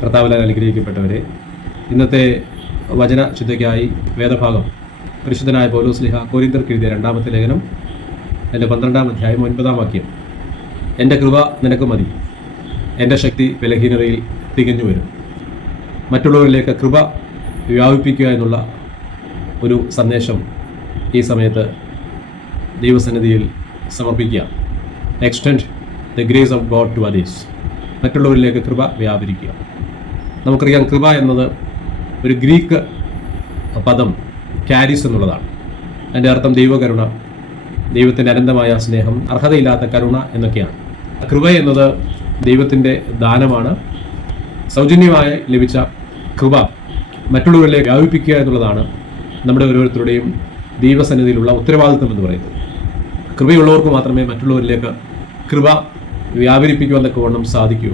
കർത്താവിനാൽ അനുഗ്രഹിക്കപ്പെട്ടവരെ, ഇന്നത്തെ വചന ചിന്തയ്ക്കായി വേദഭാഗം പരിശുദ്ധനായ പൗലോസ്ലീഹ കൊരിന്ത്യർക്ക് എഴുതിയ 2-ാമത്തെ ലേഖനം, എൻ്റെ 12-ാം അധ്യായം 9-ാം വാക്യം. എൻ്റെ കൃപ നിനക്ക് മതി, എൻ്റെ ശക്തി ബലഹീനതയിൽ തികഞ്ഞു വരും. മറ്റുള്ളവരിലേക്ക് കൃപ വ്യാപിപ്പിക്കുക എന്നുള്ള ഒരു സന്ദേശം ഈ സമയത്ത് ദൈവസന്നിധിയിൽ സമർപ്പിക്കുക. Extend the grace of God to others. മറ്റുള്ളവരിലേക്ക് കൃപ വ്യാപരിക്കുക. നമുക്കറിയാം, കൃപ എന്നത് ഒരു ഗ്രീക്ക് പദം കാരിസ് എന്നുള്ളതാണ്. അതിൻ്റെ അർത്ഥം ദൈവകരുണ, ദൈവത്തിൻ്റെ അനന്തമായ സ്നേഹം, അർഹതയില്ലാത്ത കരുണ എന്നൊക്കെയാണ്. കൃപ എന്നത് ദൈവത്തിൻ്റെ ദാനമാണ്. സൗജന്യമായി ലഭിച്ച കൃപ മറ്റുള്ളവരിലേക്ക് വ്യാപിപ്പിക്കുക എന്നുള്ളതാണ് നമ്മുടെ ഓരോരുത്തരുടെയും ദൈവസന്നിധിയിലുള്ള ഉത്തരവാദിത്വം എന്ന് പറയുന്നത്. കൃപയുള്ളവർക്ക് മാത്രമേ മറ്റുള്ളവരിലേക്ക് കൃപ വ്യാപരിപ്പിക്കുവാൻ തക്കവണ്ണം സാധിക്കൂ.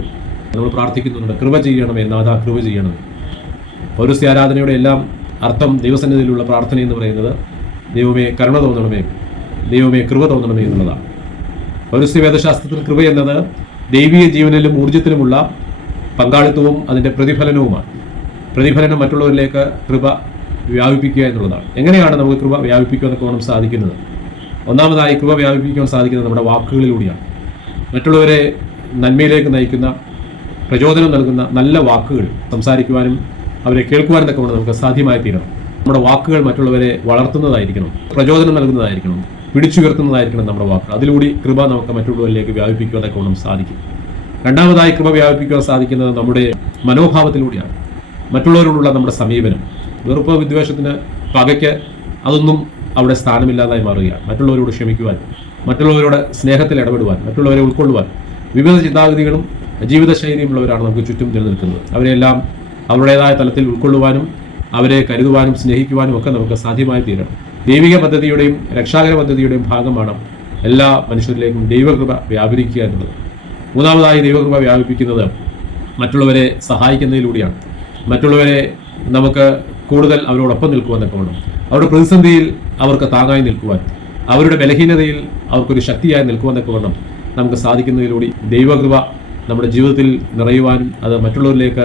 നമ്മൾ പ്രാർത്ഥിക്കുന്നുണ്ട്, കൃപ ചെയ്യണമേ നാഥാ, കൃപ ചെയ്യണമേ. പൗരസ്ത്യ ആരാധനയുടെ എല്ലാം അർത്ഥം ദൈവസന്നിധിയിലുള്ള പ്രാർത്ഥന എന്ന് പറയുന്നത് ദൈവമേ കരുണ തോന്നണമേ, ദൈവമേ കൃപ തോന്നണമേ എന്നുള്ളതാണ്. പൗരസ്ത്യ വേദശാസ്ത്രത്തിൽ കൃപ എന്നത് ദൈവീയ ജീവനിലും ഊർജ്ജത്തിലുമുള്ള പങ്കാളിത്തവും അതിൻ്റെ പ്രതിഫലനവുമാണ്. പ്രതിഫലനം മറ്റുള്ളവരിലേക്ക് കൃപ വ്യാപിപ്പിക്കുക എന്നുള്ളതാണ്. എങ്ങനെയാണ് നമുക്ക് കൃപ വ്യാപിപ്പിക്കുവാൻ തക്കവണ്ണം സാധിക്കുന്നത്? ഒന്നാമതായി, കൃപ വ്യാപിപ്പിക്കുവാൻ സാധിക്കുന്നത് നമ്മുടെ വാക്കുകളിലൂടെയാണ്. മറ്റുള്ളവരെ നന്മയിലേക്ക് നയിക്കുന്ന, പ്രചോദനം നൽകുന്ന നല്ല വാക്കുകൾ സംസാരിക്കുവാനും അവരെ കേൾക്കുവാനും തക്കവണ്ണം നമുക്ക് സാധ്യമായി തീരണം. നമ്മുടെ വാക്കുകൾ മറ്റുള്ളവരെ വളർത്തുന്നതായിരിക്കണം, പ്രചോദനം നൽകുന്നതായിരിക്കണം, പിടിച്ചുയർത്തുന്നതായിരിക്കണം നമ്മുടെ വാക്കുകൾ. അതിലൂടെ കൃപ നമുക്ക് മറ്റുള്ളവരിലേക്ക് വ്യാപിപ്പിക്കുവാൻ തക്കവണ്ണം സാധിക്കും. രണ്ടാമതായി, കൃപ വ്യാപിപ്പിക്കുവാൻ സാധിക്കുന്നത് നമ്മുടെ മനോഭാവത്തിലൂടെയാണ്. മറ്റുള്ളവരോടുള്ള നമ്മുടെ സമീപനം, വെറുപ്പ്, വിദ്വേഷത്തിന്, പകയ്ക്ക്, അതൊന്നും അവിടെ സ്ഥാനമില്ലാതായി മാറുകയാണ്. മറ്റുള്ളവരോട് ക്ഷമിക്കുവാൻ, മറ്റുള്ളവരോട് സ്നേഹത്തിൽ ഇടപെടുവാൻ, മറ്റുള്ളവരെ ഉൾക്കൊള്ളുവാൻ, വിവിധ ചിന്താഗതികളും ജീവിതശൈലിയുമുള്ളവരാണ് നമുക്ക് ചുറ്റും നിലനിൽക്കുന്നത്. അവരെല്ലാം അവരുടേതായ തലത്തിൽ ഉൾക്കൊള്ളുവാനും അവരെ കരുതുവാനും സ്നേഹിക്കുവാനും ഒക്കെ നമുക്ക് സാധ്യമായി തീരണം. ദൈവിക പദ്ധതിയുടെയും രക്ഷാകര പദ്ധതിയുടെയും ഭാഗമാണ് എല്ലാ മനുഷ്യരിലേക്കും ദൈവകൃപ വ്യാപരിക്കുക എന്നുള്ളത്. മൂന്നാമതായി, ദൈവകൃപ വ്യാപിപ്പിക്കുന്നത് മറ്റുള്ളവരെ സഹായിക്കുന്നതിലൂടെയാണ്. മറ്റുള്ളവരെ നമുക്ക് കൂടുതൽ അവരോടൊപ്പം നിൽക്കുവാൻ തക്കവണ്ണം, അവരുടെ പ്രതിസന്ധിയിൽ അവർക്ക് താങ്ങായി നിൽക്കുവാൻ, അവരുടെ ബലഹീനതയിൽ അവർക്കൊരു ശക്തിയായി നിൽക്കുവാൻ തക്കവണ്ണം നമുക്ക് സാധിക്കുന്നതിലൂടെ ദൈവകൃപ നമ്മുടെ ജീവിതത്തിൽ നിറയുവാനും അത് മറ്റുള്ളവരിലേക്ക്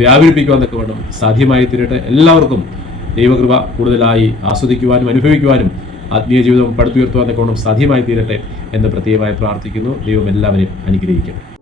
വ്യാപരിപ്പിക്കുവാൻ തക്കവണ്ണം സാധ്യമായി തീരട്ടെ. എല്ലാവർക്കും ദൈവകൃപ കൂടുതലായി ആസ്വദിക്കുവാനും അനുഭവിക്കുവാനും ആത്മീയ ജീവിതം പടുത്തുയർത്തുവാൻ തക്കവണ്ണം സാധ്യമായി തീരട്ടെ എന്ന് പ്രത്യേകമായി പ്രാർത്ഥിക്കുന്നു. ദൈവം എല്ലാവരെയും അനുഗ്രഹിക്കട്ടെ.